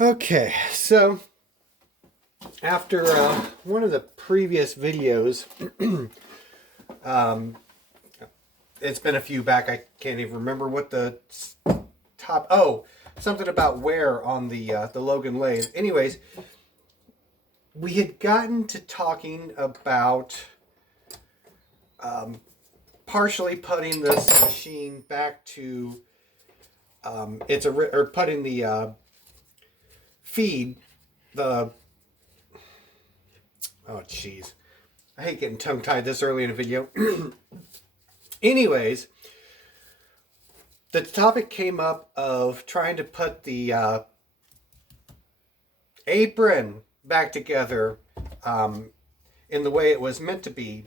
Okay, so after one of the previous videos, um, it's been a few back. I can't even remember what the top. Oh, something about wear on the Logan lathe. Anyways, we had gotten to talking about partially putting this machine back to or putting the feed the. Oh, jeez. I hate getting tongue-tied this early in a video. Anyways, the topic came up of trying to put the apron back together in the way it was meant to be.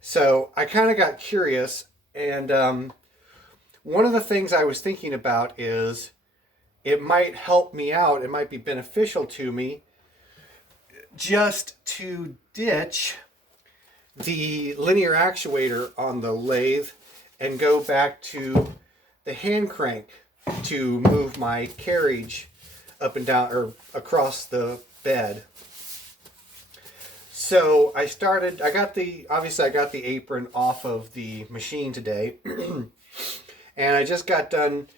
So I kind of got curious, and one of the things I was thinking about is it might help me out, it might be beneficial to me just to ditch the linear actuator on the lathe and go back to the hand crank to move my carriage up and down or across the bed. So obviously I got the apron off of the machine today and I just got done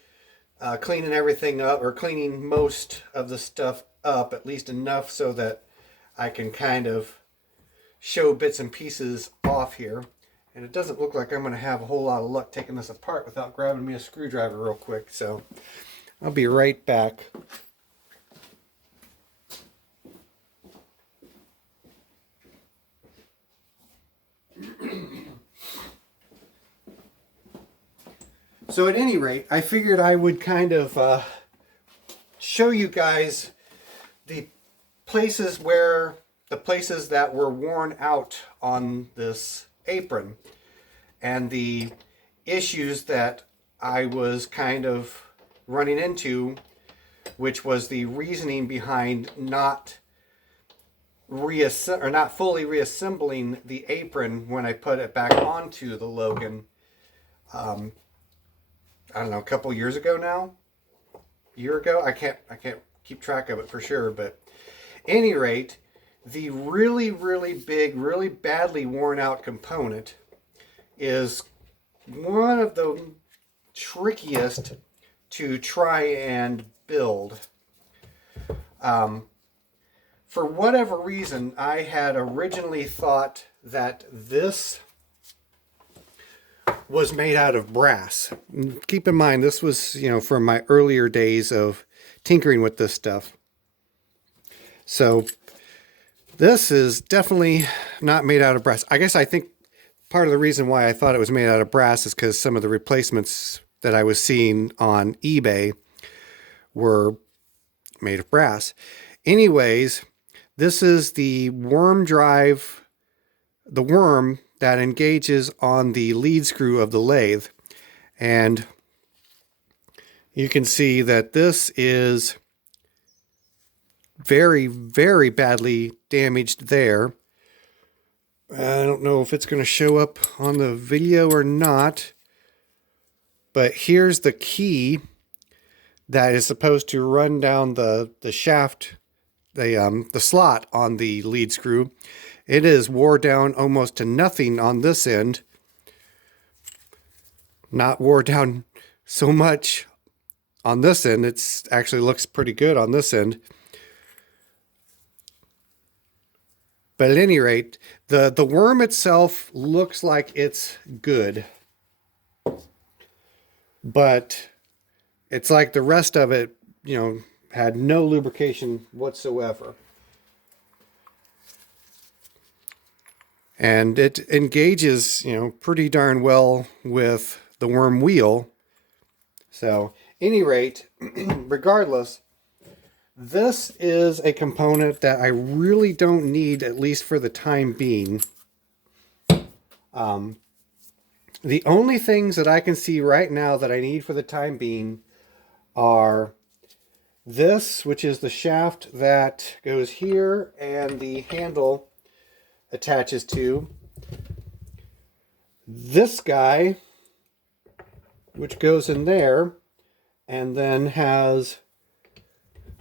cleaning everything up, or cleaning most of the stuff up, at least enough so that I can kind of show bits and pieces off here. And it doesn't look like I'm going to have a whole lot of luck taking this apart without grabbing me a screwdriver real quick. So I'll be right back. So at any rate, I figured I would kind of show you guys the places that were worn out on this apron and the issues that I was kind of running into, which was the reasoning behind not fully reassembling the apron when I put it back onto the Logan. I don't know, a couple years ago now, year ago. I can't keep track of it for sure, but any rate, the really, really big, really badly worn out component is one of the trickiest to try and build. For whatever reason, I had originally thought that this was made out of brass. Keep in mind, this was, from my earlier days of tinkering with this stuff. So this is definitely not made out of brass. I guess I think part of the reason why I thought it was made out of brass is because some of the replacements that I was seeing on eBay were made of brass. Anyways, this is the worm drive, the worm that engages on the lead screw of the lathe. And you can see that this is very, very badly damaged there. I don't know if it's going to show up on the video or not, but here's the key that is supposed to run down the shaft, the slot on the lead screw. It is wore down almost to nothing on this end. Not wore down so much on this end. It's actually looks pretty good on this end. But at any rate, the worm itself looks like it's good. But it's like the rest of it, had no lubrication whatsoever. And it engages, pretty darn well with the worm wheel. So, any rate, regardless, this is a component that I really don't need, at least for the time being. The only things that I can see right now that I need for the time being are this, which is the shaft that goes here and the handle attaches to. This guy, which goes in there and then has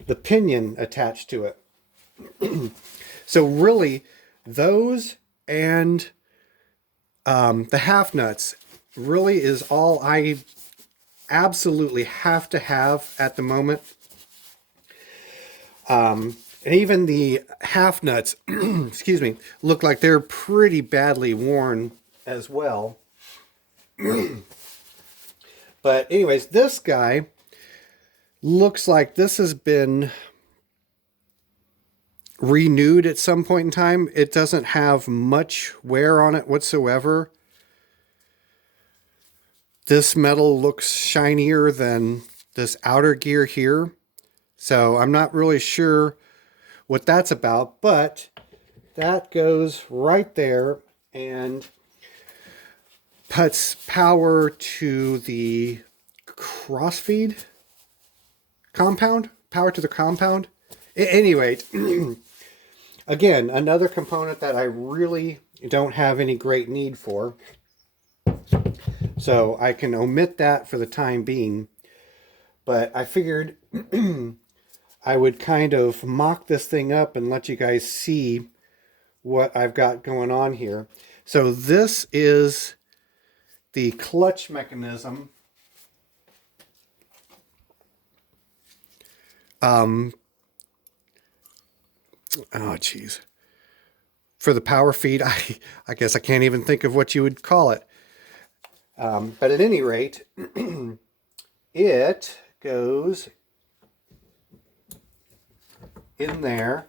the pinion attached to it. So really, those and the half nuts really is all I absolutely have to have at the moment. And even the half nuts, excuse me, look like they're pretty badly worn as well. But anyways, this guy looks like this has been renewed at some point in time. It doesn't have much wear on it whatsoever. This metal looks shinier than this outer gear here. So I'm not really sure what that's about, but that goes right there and puts power to the crossfeed compound, power to the compound. Anyway, again, another component that I really don't have any great need for. So I can omit that for the time being. But I figured I would kind of mock this thing up and let you guys see what I've got going on here. So this is the clutch mechanism. Oh, geez. For the power feed, I guess I can't even think of what you would call it. But at any rate, it goes in there.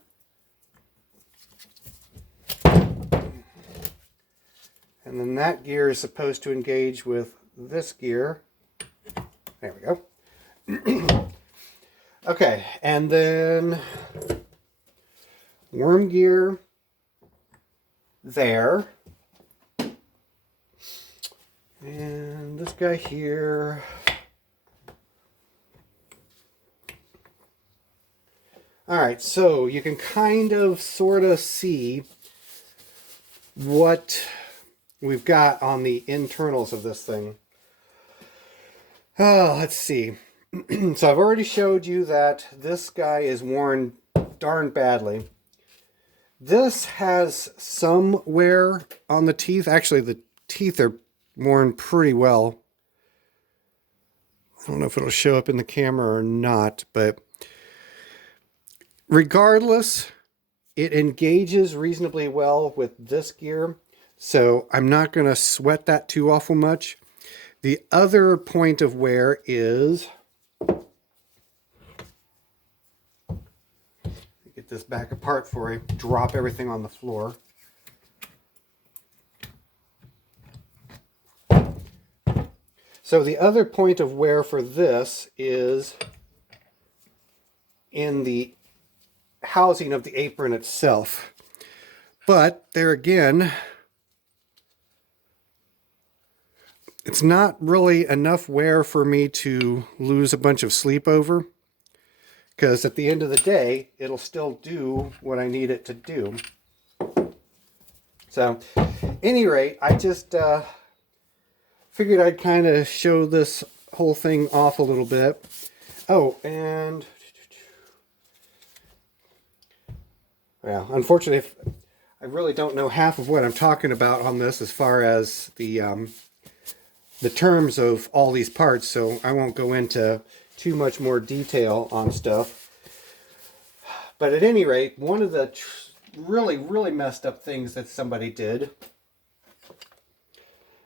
And then that gear is supposed to engage with this gear. There we go. Okay, and then worm gear there. And this guy here. Alright, so you can kind of sort of see what we've got on the internals of this thing. Oh, let's see. So I've already showed you that this guy is worn darn badly. This has some wear on the teeth. Actually, the teeth are worn pretty well. I don't know if it'll show up in the camera or not, but regardless, it engages reasonably well with this gear. So I'm not going to sweat that too awful much. The other point of wear is, get this back apart before I drop everything on the floor. So the other point of wear for this is in the housing of the apron itself. But there again, it's not really enough wear for me to lose a bunch of sleep over. Because at the end of the day, it'll still do what I need it to do. So, any rate, I just figured I'd kind of show this whole thing off a little bit. Oh, and well, unfortunately, I really don't know half of what I'm talking about on this as far as the terms of all these parts, so I won't go into too much more detail on stuff. But at any rate, one of the really messed up things that somebody did,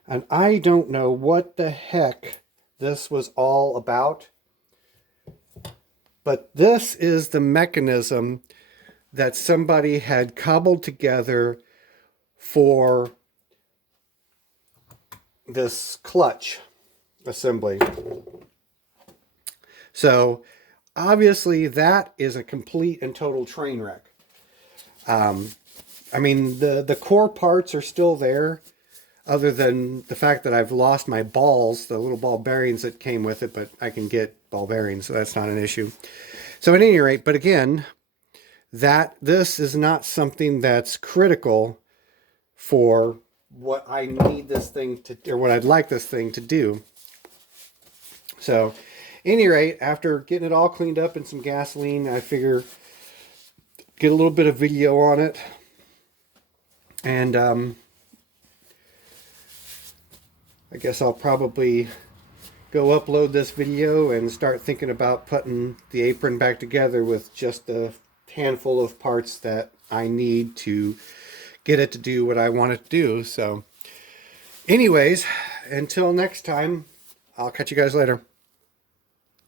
and I don't know what the heck this was all about, but this is the mechanism that somebody had cobbled together for this clutch assembly. So obviously that is a complete and total train wreck. I mean, the core parts are still there, other than the fact that I've lost my balls, the little ball bearings that came with it, but I can get ball bearings, so that's not an issue. So at any rate, but again, this is not something that's critical for what I need this thing to, or what I'd like this thing to do. So Any rate, after getting it all cleaned up and some gasoline, I figure get a little bit of video on it. And I guess I'll probably go upload this video and start thinking about putting the apron back together with just a handful of parts that I need to get it to do what I want it to do. So anyways, until next time, I'll catch you guys later.